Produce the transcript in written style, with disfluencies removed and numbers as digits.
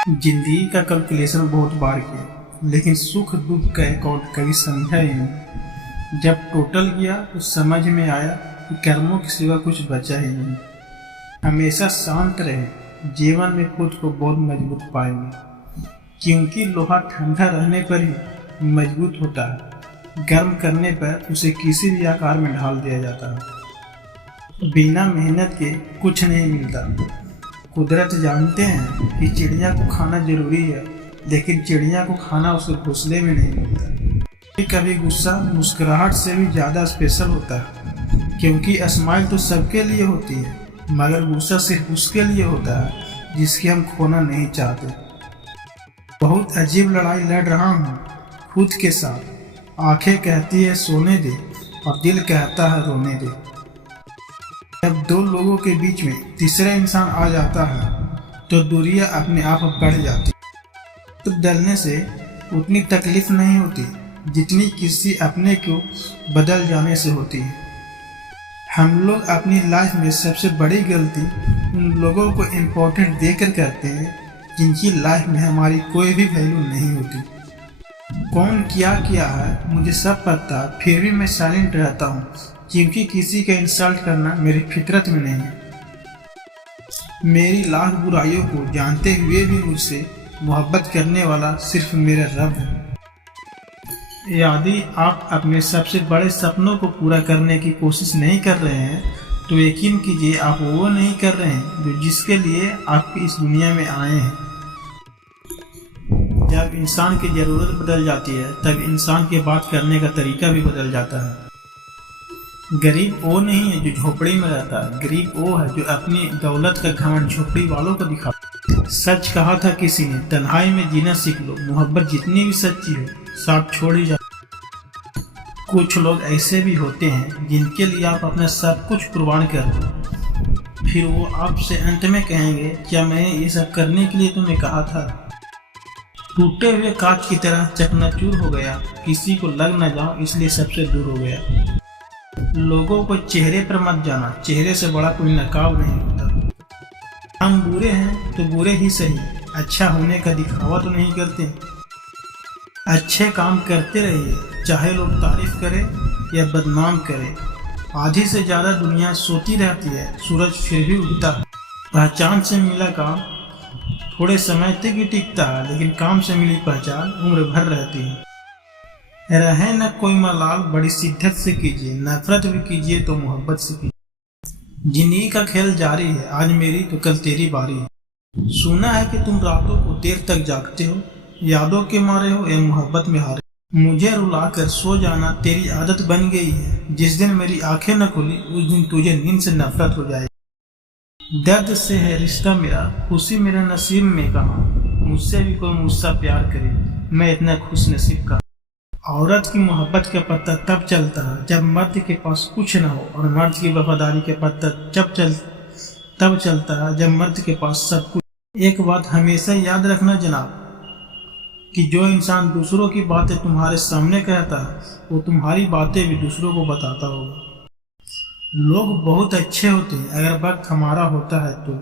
जिंदगी का कैलकुलेशन बहुत बार किया, लेकिन सुख दुख का अकाउंट कभी समझा ही नहीं। जब टोटल किया तो समझ में आया कि कर्मों के सिवा कुछ बचा ही नहीं। हमेशा शांत रहे, जीवन में खुद को बहुत मजबूत पाएंगे, क्योंकि लोहा ठंडा रहने पर ही मजबूत होता है, गर्म करने पर उसे किसी भी आकार में ढाल दिया जाता है। बिना मेहनत के कुछ नहीं मिलता। कुदरत जानते हैं कि चिड़िया को खाना जरूरी है, लेकिन चिड़िया को खाना उसके घोंसले में नहीं मिलता। कभी गुस्सा मुस्कुराहट से भी ज़्यादा स्पेशल होता है, क्योंकि स्माइल तो सबके लिए होती है, मगर गुस्सा सिर्फ उसके लिए होता है जिसकी हम खोना नहीं चाहते। बहुत अजीब लड़ाई लड़ रहा हूँ खुद के साथ। आंखें कहती है सोने दे और दिल कहता है रोने दे। जब दो लोगों के बीच में तीसरा इंसान आ जाता है तो दूरियां अपने आप बढ़ जाती। तो डरने से उतनी तकलीफ नहीं होती जितनी किसी अपने को बदल जाने से होती है। हम लोग अपनी लाइफ में सबसे बड़ी गलती उन लोगों को इम्पोर्टेंट देकर करते हैं जिनकी लाइफ में हमारी कोई भी वैल्यू नहीं होती। कौन क्या किया है मुझे सब पता, फिर भी मैं साइलेंट रहता हूँ, क्योंकि किसी का इंसल्ट करना मेरी फितरत में नहीं है। मेरी लाख बुराइयों को जानते हुए भी मुझसे मोहब्बत करने वाला सिर्फ मेरा रब है। यदि आप अपने सबसे बड़े सपनों को पूरा करने की कोशिश नहीं कर रहे हैं तो यकीन कीजिए आप वो नहीं कर रहे हैं जो जिसके लिए आप इस दुनिया में आए हैं। जब इंसान की ज़रूरत बदल जाती है तब इंसान के बात करने का तरीका भी बदल जाता है। गरीब वो नहीं है जो झोपड़ी में रहता है, गरीब वो है जो अपनी दौलत का घमंड झोपड़ी वालों को दिखाता। सच कहा था किसी ने, तन्हाई में जीना सीख लो, मोहब्बत जितनी भी सच्ची हो साथ छोड़ ही जा। कुछ लोग ऐसे भी होते हैं जिनके लिए आप अपना सब कुछ कुर्बान कर दो, फिर वो आपसे अंत में कहेंगे क्या मैंने ये सब करने के लिए तुम्हें कहा था। टूटे हुए कांच की तरह चकनाचूर हो गया, किसी को लग न जाओ इसलिए सबसे दूर हो गया। लोगों को चेहरे पर मत जाना, चेहरे से बड़ा कोई नकाब नहीं होता। हम बुरे हैं तो बुरे ही सही, अच्छा होने का दिखावा तो नहीं करते। अच्छे काम करते रहिए, चाहे लोग तारीफ करें या बदनाम करें। आधी से ज़्यादा दुनिया सोती रहती है, सूरज फिर भी उगता है। पहचान से मिला काम थोड़े समय तक ही टिकता है, लेकिन काम से मिली पहचान उम्र भर रहती है। रहे न कोई मलाल, बड़ी शिद्दत से कीजिए, नफरत भी कीजिए तो मोहब्बत से कीजिए। जिंदगी का खेल जारी है, आज मेरी तो कल तेरी बारी है। सुना है कि तुम रातों को देर तक जागते हो, यादों के मारे हो या मोहब्बत में हारे। मुझे रुलाकर सो जाना तेरी आदत बन गई है। जिस दिन मेरी आंखें न खुली उस दिन तुझे नींद से नफरत हो जाएगी। दर्द से है रिश्ता मेरा, खुशी मेरे नसीब में कहाँ। मुझसे भी कोई मुझसे प्यार करे, मैं इतना खुश नसीब का। औरत की मोहब्बत का पत्ता तब चलता है जब मर्द के पास कुछ न हो, और मर्द की वफादारी के पत्ता तब चलता है जब मर्द के पास सब कुछ। एक बात हमेशा याद रखना जनाब, कि जो इंसान दूसरों की बातें तुम्हारे सामने कहता है वो तुम्हारी बातें भी दूसरों को बताता होगा। लोग बहुत अच्छे होते हैं, अगर वक्त हमारा होता है तो